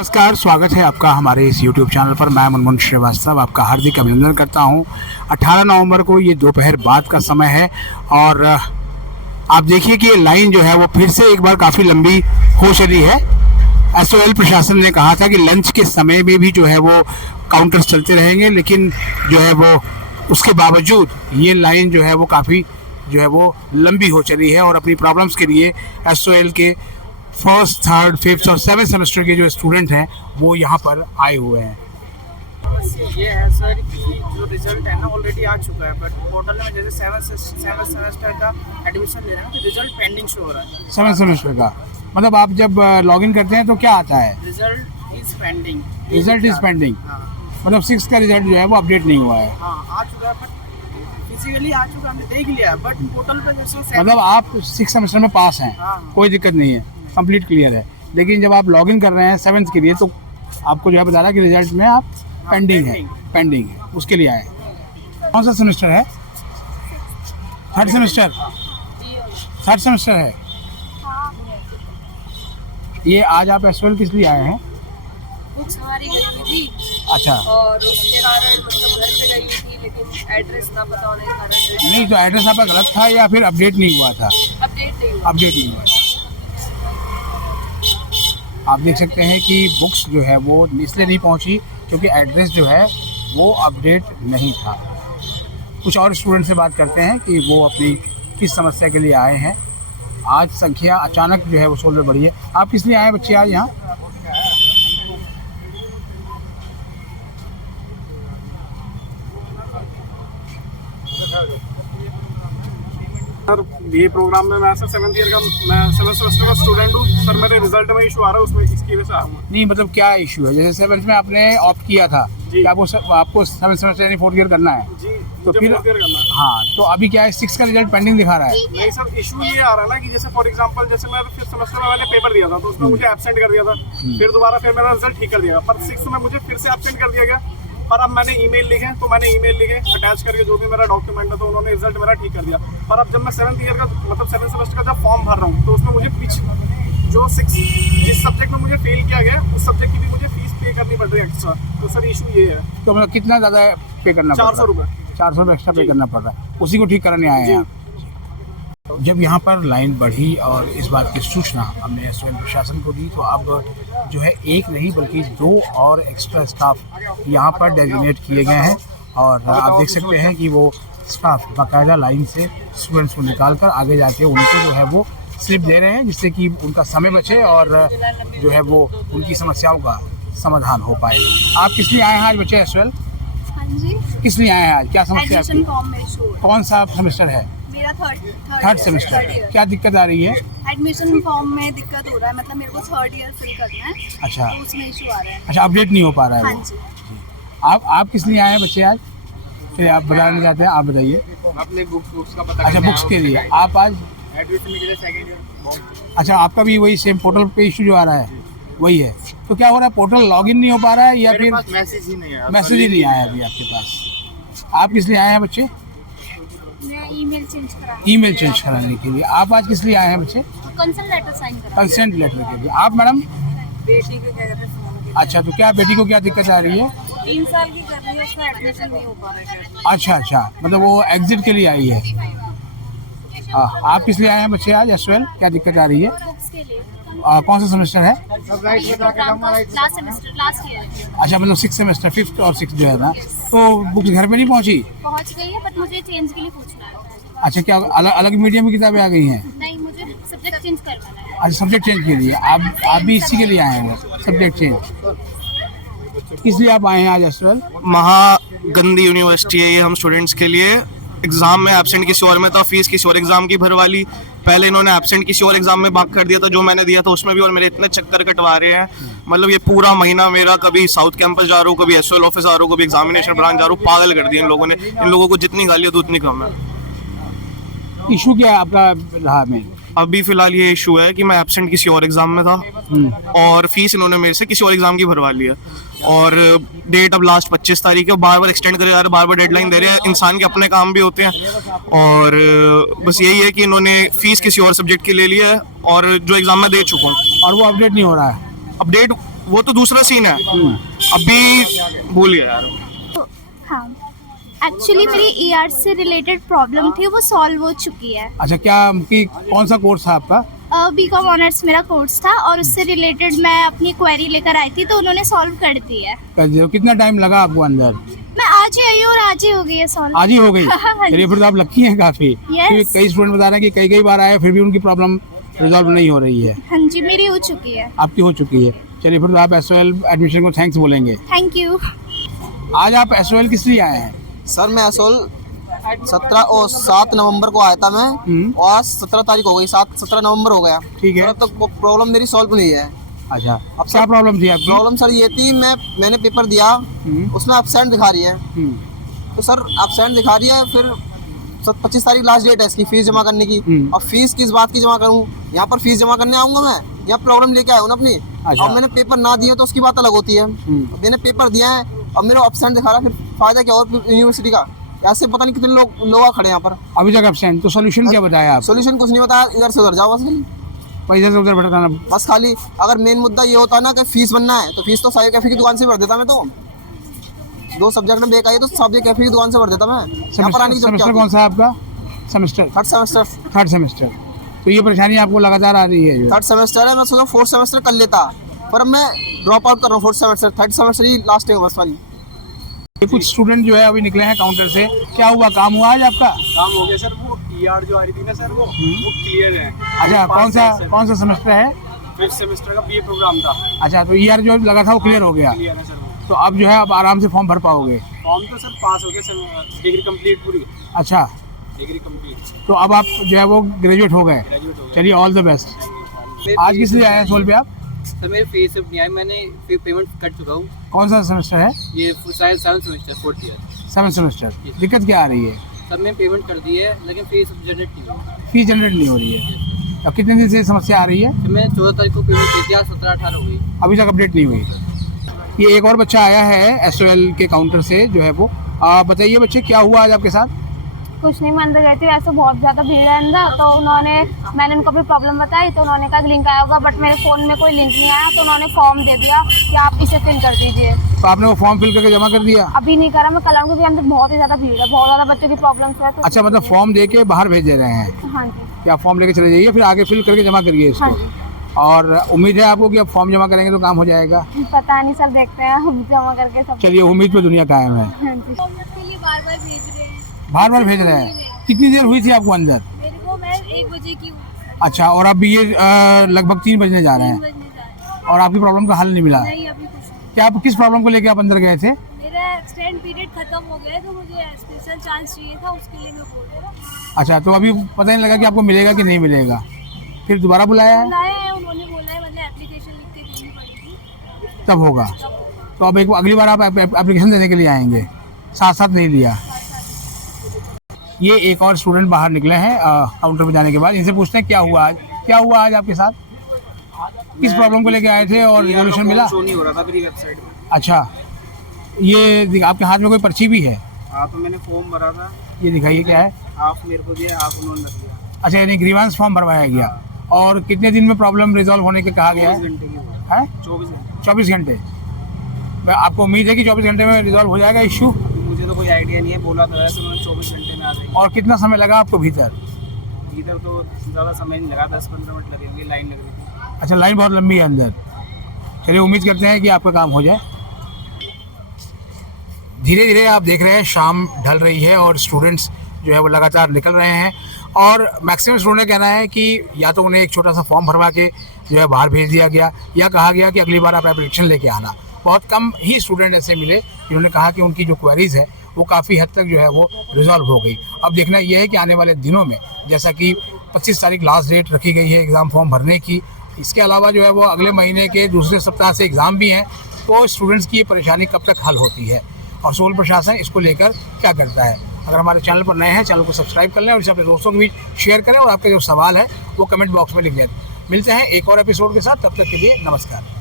नमस्कार, स्वागत है आपका हमारे इस YouTube चैनल पर। मैं मनमोहन श्रीवास्तव आपका हार्दिक अभिनंदन करता हूं। 18 नवंबर को ये दोपहर बाद का समय है और आप देखिए कि ये लाइन जो है वो फिर से एक बार काफ़ी लंबी हो चली है। SOL प्रशासन ने कहा था कि लंच के समय में भी जो है वो काउंटर्स चलते रहेंगे, लेकिन जो है वो उसके बावजूद ये लाइन जो है वो काफ़ी जो है वो लंबी हो चली है और अपनी प्रॉब्लम्स के लिए SOL के फर्स्ट, थर्ड, फिफ्थ और सेवन सेमेस्टर के जो स्टूडेंट हैं वो यहाँ पर आए हुए हैं। ये है सर कि जो रिजल्ट है ना ऑलरेडी आ चुका है, बट पोर्टल में जैसे सेवन सेमेस्टर का एडमिशन ले रहे हैं तो रिजल्ट पेंडिंग शो हो रहा है। सेवन सेमेस्टर का मतलब आप जब लॉगिन करते हैं तो क्या आता है? Result is pending. Result is pending, हाँ मतलब 6 का रिजल्ट जो है वो अपडेट नहीं हुआ है। हाँ आ चुका है, बट फिजिकली आ चुका है, हमने देख लिया, बट पोर्टल पे जैसे मतलब आप 6 सेमेस्टर में पास हैं, हाँ। कोई दिक्कत नहीं है, कंप्लीट क्लियर है। लेकिन जब आप लॉगिन कर रहे हैं 7th के लिए तो आपको जो है बता रहा है कि रिजल्ट में आप पेंडिंग है, उसके लिए आए। कौन सा सेमेस्टर है? थर्ड सेमेस्टर है। ये आज आप SOL किस लिए आए हैं? बुक्स हमारी गई हुई थी अच्छा, और उसके कारण मतलब घर पे गई हुई थी, लेकिन एड्रेस ना पता होने के कारण नहीं तो एड्रेस आपका गलत था या फिर अपडेट नहीं हुआ था? अपडेट नहीं हुआ। अपडेट नहीं हुआ। आप देख सकते हैं कि बुक्स जो है वो इसलिए नहीं पहुंची क्योंकि एड्रेस जो है वो अपडेट नहीं था। कुछ और स्टूडेंट से बात करते हैं कि वो अपनी किस समस्या के लिए आए हैं। आज संख्या अचानक जो है वो 16 बढ़ी है। आप किस लिए आए बच्चे आज यहाँ? सर ये प्रोग्राम में मैं सर 7th ईयर का मैं 7th सेमेस्टर का स्टूडेंट हूँ सर। मेरे रिजल्ट में इशू आ रहा है, उसमें इसकी वजह से आया हूँ। नहीं मतलब क्या इशू है? जैसे 7th में आपने ऑप्ट किया था कि आपको 7th सेमेस्टर यानी 4th ईयर करना है, जी तो मुझे फिर 4th ईयर करना है। हाँ, तो अभी क्या है 6 का रिजल्ट पेंडिंग दिखा रहा है। नहीं सर, इशू ये आ रहा है ना कि जैसे फॉर एग्जांपल जैसे मैं 5th सेमेस्टर में मैंने पेपर दिया था तो उसमें मुझे एब्सेंट कर दिया था, फिर दोबारा फिर मेरा रिजल्ट ठीक कर दिया, पर 6th में मुझे फिर से एब्सेंट कर दिया गया। पर अब मैंने ईमेल लिखे तो मैंने ईमेल लिखे अटैच करके जो भी मेरा डॉक्यूमेंट है, तो उन्होंने रिजल्ट मेरा ठीक कर दिया। पर अब जब मैं 7th ईयर का मतलब 7th सेमेस्टर का जब फॉर्म भर रहा हूँ तो उसमें मुझे जो 6 जिस सब्जेक्ट में मुझे फेल किया गया उस सब्जेक्ट की भी मुझे फीस पे करनी पड़ रही है एक्स्ट्रा। तो सर इशू ये है। तो मतलब कितना ज़्यादा पे करना पड़ रहा है? 400 रुपये। 400 रुपये एक्स्ट्रा पे करना पड़ रहा है, उसी को ठीक कराने आए हैं आप। जब यहाँ पर लाइन बढ़ी और इस बात की सूचना हमने SOL प्रशासन को दी तो अब जो है एक नहीं बल्कि 2 और एक्स्ट्रा स्टाफ यहाँ पर डेजिग्नेट किए गए हैं और आप देख सकते हैं कि वो स्टाफ बाकायदा लाइन से स्टूडेंट्स को निकाल कर आगे जाके उनको जो है वो स्लिप दे रहे हैं, जिससे कि उनका समय बचे और जो है वो उनकी समस्याओं का समाधान हो पाए। आप किस लिए आए हैं आज बच्चे SOL? हाँ जी, किस लिए आए हैं आज? क्या समस्या है एडमिशन आपकी? फॉर्म में इशू है। कौन सा सेमेस्टर है? मेरा थर्ड सेमेस्टर। क्या दिक्कत आ रही है? एडमिशन फॉर्म में दिक्कत हो रहा है, मतलब मेरे को 3rd ईयर फिल करना है, अच्छा तो उसमें इशू आ रहा है। अच्छा, अपडेट नहीं हो पा रहा है हाँ वो। जी, आप किस लिए आए हैं बच्चे आज? फिर आप बताना चाहते हैं, आप बताइए। अपने बुक्स का पता अच्छा, बुक्स के लिए आप आज? एडमिशन के लिए 2nd ईयर। अच्छा, आपका भी वही सेम पोर्टल पे इशू जो आ रहा है वही है। तो क्या हो रहा है, पोर्टल लॉगिन नहीं हो पा रहा है या फिर मैसेज ही नहीं है? मैसेज ही नहीं आया अभी आपके पास? आप किस लिए आए हैं बच्चे? मैं ईमेल चेंज करा, ईमेल चेंज कराने के लिए। आप आज किस लिए आए हैं बच्चे? कंसर्न लेटर साइन करा। कंसेंट लेटर के लिए। आप मैडम? बेटी को क्या कहते हैं? अच्छा, तो क्या बेटी को क्या दिक्कत आ रही है? 3 साल की कर रही है, उसका एडमिशन नहीं हो पा रहा है। अच्छा, मतलब वो एग्जिट के लिए आई है। हाँ, आप किस लिए आए हैं बच्चे आज SOL? क्या दिक्कत आ रही है? बुक्स के लिए कौन सा सेमेस्टर है? लास्ट सेमेस्टर, लास्ट ईयर अच्छा, मतलब 6 सेमेस्टर, 5th और 6th जो है ना, तो बुक्स घर पे नहीं पहुंची? पहुंच गई है, बट मुझे चेंज के लिए पूछना है। अच्छा, क्या अलग अलग मीडियम में किताबें आ गई हैं? नहीं, मुझे सब्जेक्ट चेंज करवाना है। अच्छा, सब्जेक्ट चेंज के लिए आप भी इसी के लिए आए हैं, सब्जेक्ट चेंज। इसलिए आप आए हैं आज SOL? महागंदी यूनिवर्सिटी है ये हम स्टूडेंट्स के लिए। एग्जाम में एब्सेंट किसी और में था, फीस किसी और एग्जाम की भरवा ली। पहले इन्होंने एब्सेंट किसी और एग्जाम में बाक कर दिया था जो मैंने दिया था उसमें भी, और मेरे इतने चक्कर कटवा रहे हैं। मतलब ये पूरा महीना मेरा कभी साउथ कैंपस जा रहा हूँ, कभी SOL ऑफिस आ रहा हूँ, कभी एग्जामिनेशन ब्रांच जा रहा हूँ। पागल कर दिया इन लोगों ने। इन लोगों को जितनी गालियाँ दो उतनी कम है। इशू क्या है आपका रहा में? अभी फिलहाल ये इशू है कि मैं एब्सेंट किसी और एग्जाम में था और फीस इन्होंने मेरे से किसी और एग्जाम की भरवा ली है, और डेट अब लास्ट 25 तारीख है। बार बार एक्सटेंड करे जा रहे, बार बार डेडलाइन दे रहे हैं। इंसान के अपने काम भी होते हैं, और बस यही है कि इन्होंने फीस किसी और सब्जेक्ट की ले ली है और जो एग्जाम में दे चुका हूँ। और वो अपडेट नहीं हो रहा है? अपडेट वो तो दूसरा सीन है। अभी भूलिए यार। हाँ, एक्चुअली मेरी ईआर से रिलेटेड प्रॉब्लम थी, वो सॉल्व हो चुकी है। अच्छा, क्या कि कौन सा कोर्स था आपका? बीकॉम ऑनर्स मेरा कोर्स था और उससे रिलेटेड मैं अपनी क्वेरी लेकर आई थी, तो उन्होंने सॉल्व कर दी है। कितना टाइम लगा आपको अंदर? मैं आज ही आई हूँ और आज ही हो गई है सॉल्व। आज ही हो गई? हाँ जी। चलिए, फिर तो आप लकी हैं काफी। क्योंकि कई स्टूडेंट बता रहे हैं कि कई बार आए फिर भी उनकी प्रॉब्लम रिजॉल्व नहीं हो रही है। हाँ जी, मेरी हो चुकी है। आपकी हो चुकी है। चलिए, फिर तो आप SOL एडमिशन को थैंक्स बोलेंगे। Thank you. आज आप SOL किस लिए आए हैं? सर मैं SOL 7 नवंबर को आया था मैं, और आज 17 तारीख हो गई, 17 नवंबर हो गया। ठीक है। अब तक वो प्रॉब्लम मेरी सॉल्व नहीं है। अच्छा, अब क्या प्रॉब्लम थी आपकी? प्रॉब्लम सर ये थी, मैंने पेपर दिया, उसमें एब्सेंट दिखा रही है। तो सर एब्सेंट दिखा रही है, फिर 25 तारीख लास्ट डेट है इसकी फीस जमा करने की। अब फीस किस बात की जमा करूँ? यहाँ पर फीस जमा करने आऊँगा मैं, यहाँ प्रॉब्लम लेके आया हूँ ना अपनी। अच्छा। अब मैंने पेपर ना दिया तो उसकी बात अलग होती है। मैंने पेपर दिया है, अब मेरा एब्सेंट दिखा रहा है, फिर फायदा क्या और यूनिवर्सिटी का? ऐसे पता नहीं कितने लोग खड़े यहाँ पर अभी तक एब्सेंट। तो सोल्यूशन क्या बताया आप? सोल्यूशन कुछ नहीं बताया, इधर से उधर जाओ बस खाली। पैसे से उधर भटकाना। बस खाली अगर मेन मुद्दा ये होता ना कि फीस बनना है, तो फीस तो साइबर कैफे की दुकान से भर देता मैं। तो 2 सब्जेक्ट में बेकार है तो साइबर कैफे की दुकान से भर देता मैं। यहाँ पर आने की सेमेस्टर कौन सा है आपका? सेमेस्टर? Third semester. तो ये परेशानी आपको लगातार आ रही है? थर्ड सेमेस्टर है, मैं सोचा 4th सेमेस्टर कर लेता, पर मैं ड्रॉप आउट कर रहा हूँ 4th सेमेस्टर। 3rd सेमेस्टर ही लास्ट है बस वाली। ये कुछ स्टूडेंट जो है अभी निकले हैं काउंटर से। क्या हुआ, काम हुआ आज आपका? काम हो गया सर। वो ER जो आ रही थी ना सर, वो क्लियर है। अच्छा, कौन सा सेमेस्टर है? 5th सेमेस्टर का BA प्रोग्राम था। अच्छा, तो ER जो लगा था वो क्लियर हो गया? क्लियर है सर वो। तो अब जो है अब आराम से फॉर्म भर पाओगे? फॉर्म तो सर पास हो गया सर, डिग्री कंप्लीट पूरी। अच्छा, डिग्री कंप्लीट। तो अब आप जो है वो ग्रेजुएट हो गए। ग्रेजुएट हो गया। चलिए, ऑल द बेस्ट। आज किस लिए आए हैं SOL पे आप? सर मेरी फीस नहीं आई, मैंने पेमेंट कर चुका हूँ। कौन सा सेमेस्टर है? ये शायद 7th semester 4th year. 7th semester. दिक्कत क्या आ रही है? सर मैंने पेमेंट कर दी है, लेकिन फीस जनरेट नहीं हुई। फीस जनरेट नहीं हो रही है। अब कितने दिन से समस्या आ रही है? तो मैं 14 तारीख को पेमेंट की थी, आज 17-18 हो गई। अभी तक अपडेट नहीं हुई। ये एक और बच्चा आया है SOL के काउंटर से जो है वो। बताइए बच्चे, क्या हुआ आज आपके साथ? कुछ नहीं, मैं अंदर गई थी, ऐसे बहुत ज़्यादा भीड़ है अंदर, तो मैंने उनको भी प्रॉब्लम बताई, तो उन्होंने कहा लिंक आया होगा, बट मेरे फ़ोन में कोई लिंक नहीं आया, तो उन्होंने फॉर्म दे दिया कि आप इसे फिल कर दीजिए। तो आपने वो फॉर्म फिल करके जमा कर दिया? अभी नहीं करा, मैं कल आऊँगी, क्योंकि अंदर बहुत ही ज़्यादा भीड़ है, बहुत ज़्यादा बच्चों की प्रॉब्लम्स है। तो अच्छा, मतलब फॉर्म दे के बाहर भेज दे रहे हैं? हाँ जी। कि आप फॉर्म लेके चले जाइए, फिर आगे फिल करके जमा करिए हाँ इसको। जी। और उम्मीद है आपको कि अब फॉर्म जमा करेंगे तो काम हो जाएगा? पता नहीं सर, देखते हैं हम जमा करके सब। चलिए, उम्मीद पे दुनिया कायम है। हाँ जी। बार भेज रहे हैं। कितनी देर हुई थी आपको अंदर? मेरे को मैं 1 बजे की हूँ। अच्छा, और अब ये लगभग 3 बजने जा रहे हैं और आपकी प्रॉब्लम का हल नहीं मिला? नहीं, अभी कुछ नहीं। क्या आप किस प्रॉब्लम को लेके आप अंदर गए थे? मेरा एक्सटेंड पीरियड खत्म हो गया है, तो मुझे स्पेशल चांस चाहिए था, उसके लिए मैं बोल रहा हूँ। अच्छा, तो अभी पता नहीं लगा कि आपको मिलेगा कि नहीं मिलेगा, फिर दोबारा बुलाया है? बुलाए हैं, उन्होंने बोला है मतलब एप्लीकेशन लिख के देनी पड़ेगी, तब होगा। तो अब एक अगली बार आप एप्लीकेशन देने के लिए आएंगे, साथ साथ नहीं दिया। ये एक और स्टूडेंट बाहर निकले हैं काउंटर पे जाने के बाद। इनसे पूछते हैं क्या हुआ आज आपके साथ? किस प्रॉब्लम को लेके आए थे और रिजोल्यूशन मिला? शो नहीं हो रहा था मेरी वेबसाइट में। अच्छा, ये आपके हाथ में कोई पर्ची भी है? हाँ, तो मैंने फॉर्म भरा था। ये दिखाइए क्या है। हाफ मेरे को दिया, हाफ उन्होंने रख दिया। अच्छा, यानी ग्रीवांस फॉर्म भरवाया गया। और कितने दिन में प्रॉब्लम रिजॉल्व होने के कहा गया है? 24 घंटे की हुआ है? 24 घंटे। आपको उम्मीद है कि 24 घंटे में रिजॉल्व हो जाएगा इशू? मुझे तो कोई आइडिया नहीं है, बोला था वैसे उन्होंने 24 घंटे में आ जाएगी। और कितना समय लगा आपको भीतर? इधर तो ज़्यादा समय नहीं लगा, 10-15 मिनट लगे होंगे, लाइन लग रही थी। अच्छा, लाइन बहुत लंबी है अंदर। चलिए, उम्मीद करते हैं कि आपका काम हो जाए। धीरे धीरे आप देख रहे हैं शाम ढल रही है और स्टूडेंट्स जो है वो लगातार निकल रहे हैं और मैक्सिमम स्टूडेंट का कहना है कि या तो उन्हें एक छोटा सा फॉर्म भरवा के जो है बाहर भेज दिया गया या कहा गया कि अगली बार आप एप्लीकेशन लेके आना। बहुत कम ही स्टूडेंट ऐसे मिले जिन्होंने कहा कि उनकी जो क्वेरीज है वो काफ़ी हद तक जो है वो रिजॉल्व हो गई। अब देखना यह है कि आने वाले दिनों में, जैसा कि 25 तारीख लास्ट डेट रखी गई है एग्ज़ाम फॉर्म भरने की, इसके अलावा जो है वो अगले महीने के दूसरे सप्ताह से एग्ज़ाम भी हैं, तो स्टूडेंट्स की ये परेशानी कब तक हल होती है और स्कूल प्रशासन इसको लेकर क्या करता है। अगर हमारे चैनल पर नए हैं, चैनल को सब्सक्राइब कर लें और इसे अपने दोस्तों के बीच शेयर करें और आपका जो सवाल है वो कमेंट बॉक्स में लिख दें। मिलते हैं एक और एपिसोड के साथ, तब तक के लिए नमस्कार।